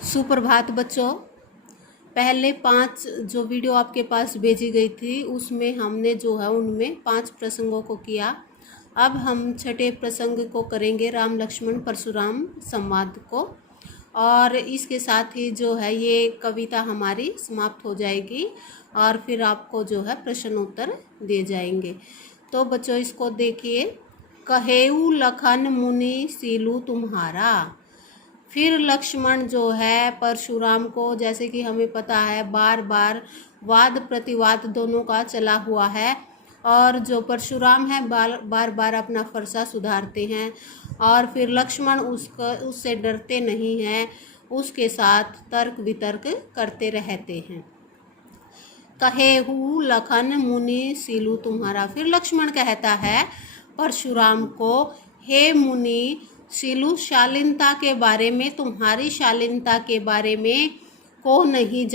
सुप्रभात बच्चों। पहले 5 जो वीडियो आपके पास भेजी गई थी उसमें हमने जो है उनमें 5 प्रसंगों को किया। अब हम छठे प्रसंग को करेंगे, राम लक्ष्मण परशुराम संवाद को, और इसके साथ ही जो है ये कविता हमारी समाप्त हो जाएगी और फिर आपको जो है प्रश्न उत्तर दिए जाएंगे। तो बच्चों इसको देखिए। कहेऊ लखन मुनि सीलू तुम्हारा। फिर लक्ष्मण जो है परशुराम को, जैसे कि हमें पता है बार बार वाद प्रतिवाद दोनों का चला हुआ है, और जो परशुराम है बार बार अपना फरसा सुधारते हैं और फिर लक्ष्मण उससे डरते नहीं हैं, उसके साथ तर्क वितर्क करते रहते हैं। कहेहू लखन मुनि सीलू तुम्हारा। फिर लक्ष्मण कहता है परशुराम को, हे मुनि, सीलू शालीनता के बारे में, तुम्हारी शालीनता के बारे में कौन नहीं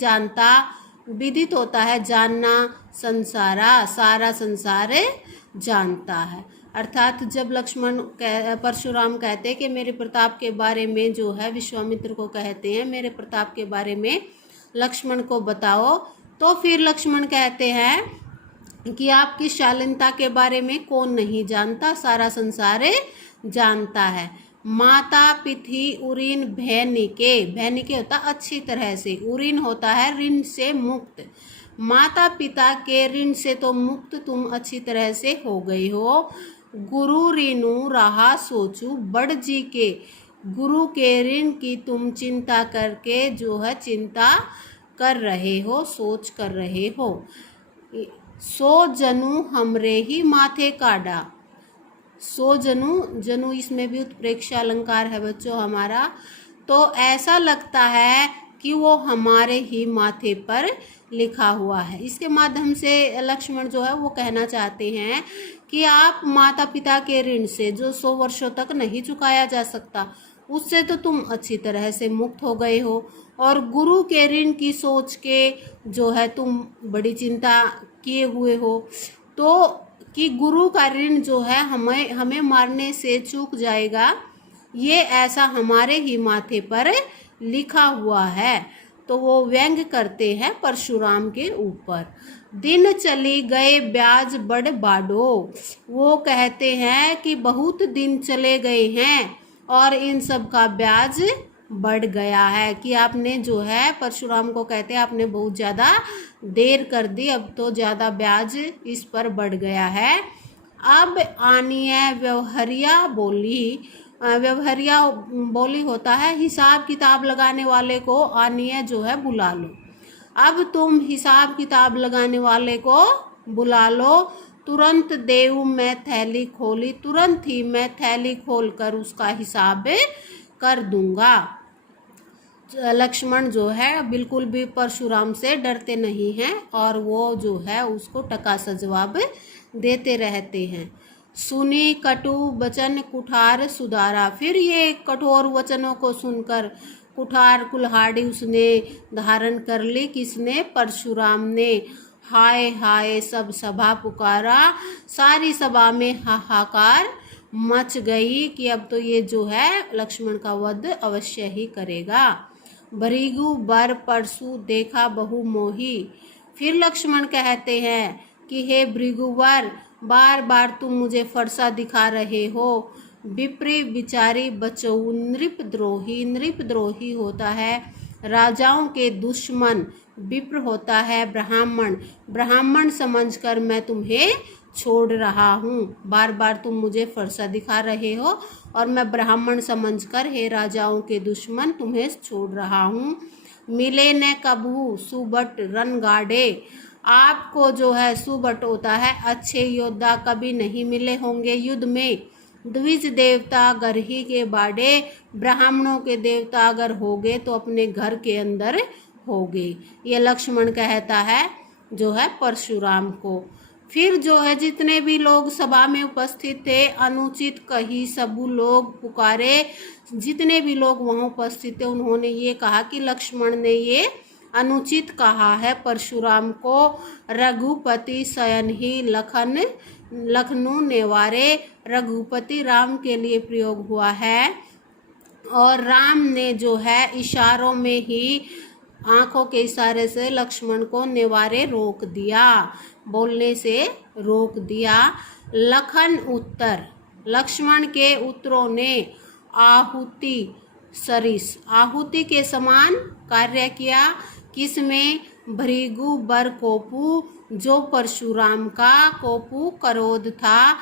जानता। विदित होता है जानना, संसारा, सारा संसार जानता है। अर्थात जब परशुराम कहते हैं कि मेरे प्रताप के बारे में जो है, विश्वामित्र को कहते हैं मेरे प्रताप के बारे में लक्ष्मण को बताओ, तो फिर लक्ष्मण कहते हैं कि आपकी शालीनता के बारे में कौन नहीं जानता, सारा संसार जानता है। माता पिथि उरीन भैनिके। भैनिके होता अच्छी तरह से, उरीन होता है ऋण से मुक्त। माता पिता के ऋण से तो मुक्त तुम अच्छी तरह से हो गई हो। गुरु ऋणु रहा सोचू बड़ जी के। गुरु के ऋण की तुम चिंता करके जो है चिंता कर रहे हो, सोच कर रहे हो। सो जनु हमरे ही माथे काढ़ा। सो जनु इसमें भी उत्प्रेक्षा अलंकार है बच्चों हमारा। तो ऐसा लगता है कि वो हमारे ही माथे पर लिखा हुआ है। इसके माध्यम से लक्ष्मण जो है वो कहना चाहते हैं कि आप माता पिता के ऋण से जो 100 वर्षों तक नहीं चुकाया जा सकता, उससे तो तुम अच्छी तरह से मुक्त हो गए हो, और गुरु के ऋण की सोच के जो है तुम बड़ी चिंता किए हुए हो। तो कि गुरु का ऋण जो है हमें मारने से चूक जाएगा, ये ऐसा हमारे ही माथे पर लिखा हुआ है। तो वो व्यंग करते हैं परशुराम के ऊपर। दिन चली गए ब्याज बड़ बाडो। वो कहते हैं कि बहुत दिन चले गए हैं और इन सब का ब्याज बढ़ गया है, कि आपने जो है परशुराम को कहते हैं आपने बहुत ज़्यादा देर कर दी, अब तो ज़्यादा ब्याज इस पर बढ़ गया है। अब आनिए व्यवहारिया बोली। व्यवहारिया बोली होता है हिसाब किताब लगाने वाले को, आनिए जो है बुला लो। अब तुम हिसाब किताब लगाने वाले को बुला लो। तुरंत देव मैं थैली खोली। तुरंत ही मैं थैली खोलकर उसका हिसाब कर दूंगा। लक्ष्मण जो है बिल्कुल भी परशुराम से डरते नहीं हैं और वो जो है उसको टका सा जवाब देते रहते हैं। सुनी कटु वचन कुठार सुधारा। फिर ये कठोर वचनों को सुनकर कुठार कुल्हाड़ी उसने धारण कर ली। किसने? परशुराम ने। हाय हाय सब सभा पुकारा। सारी सभा में हाहाकार मच गई कि अब तो ये जो है लक्ष्मण का वध अवश्य ही करेगा। भृगु बर परसु देखा बहु मोही। फिर लक्ष्मण कहते हैं कि हे भृगुवर, बार बार तुम मुझे फरसा दिखा रहे हो। विप्री विचारी बचऊ नृपद्रोही। नृपद्रोही होता है राजाओं के दुश्मन, विप्र होता है ब्राह्मण। ब्राह्मण समझकर मैं तुम्हें छोड़ रहा हूँ। बार बार तुम मुझे फरसा दिखा रहे हो और मैं ब्राह्मण समझकर हे राजाओं के दुश्मन तुम्हें छोड़ रहा हूँ। मिले न कबू सुबट रन गाड़े। आपको जो है सुबट होता है अच्छे योद्धा कभी नहीं मिले होंगे युद्ध में। द्विज देवता अगर ही के बाड़े। ब्राह्मणों के देवता अगर होगे तो अपने घर के अंदर होगे। ये लक्ष्मण कहता है जो है परशुराम को। फिर जो है जितने भी लोग सभा में उपस्थित थे अनुचित कही सबू लोग पुकारे। जितने भी लोग वहाँ उपस्थित थे उन्होंने ये कहा कि लक्ष्मण ने ये अनुचित कहा है परशुराम को। रघुपति शयन ही लखनऊ नेवारे। रघुपति राम के लिए प्रयोग हुआ है और राम ने जो है इशारों में ही आंखों के इशारे से लक्ष्मण को निवारे रोक दिया, बोलने से रोक दिया। लखन उत्तर, लक्ष्मण के उत्तरों ने आहुति सरिस, आहुति के समान कार्य किया। किसमें? भृगु बर कोपु, जो परशुराम का कोपु क्रोध था,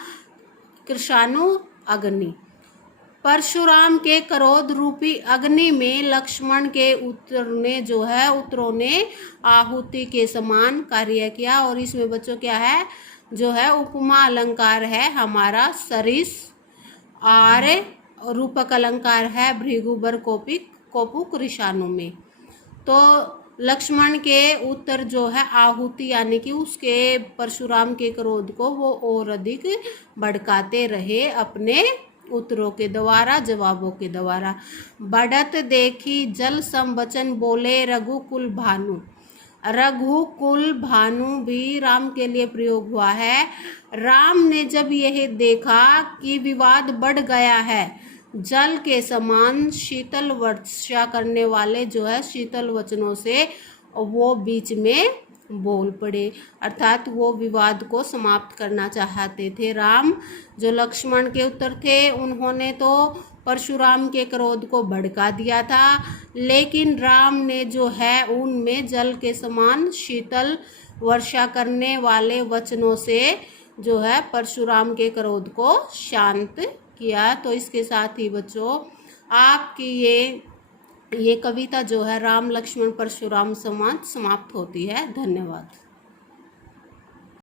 कृशाणु अग्नि। परशुराम के क्रोध रूपी अग्नि में लक्ष्मण के उत्तरों ने आहुति के समान कार्य किया। और इसमें बच्चों क्या है, जो है उपमा अलंकार है हमारा सरिस, और रूपक अलंकार है भृगुबर कोपु कृशाणु में। तो लक्ष्मण के उत्तर जो है आहुति यानी कि उसके परशुराम के क्रोध को वो और अधिक भड़काते रहे अपने उत्तरों के द्वारा, जवाबों के द्वारा। बढ़त देखी जल सम वचन बोले रघुकुल भानु, रघुकुल भानु भी राम के लिए प्रयोग हुआ है। राम ने जब यह देखा कि विवाद बढ़ गया है, जल के समान शीतल वर्षा करने वाले जो है शीतल वचनों से वो बीच में बोल पड़े, अर्थात वो विवाद को समाप्त करना चाहते थे राम। जो लक्ष्मण के उत्तर थे उन्होंने तो परशुराम के क्रोध को भड़का दिया था, लेकिन राम ने जो है उनमें जल के समान शीतल वर्षा करने वाले वचनों से जो है परशुराम के क्रोध को शांत किया। तो इसके साथ ही बच्चों आपकी ये कविता जो है राम लक्ष्मण परशुराम संवाद समाप्त होती है। धन्यवाद।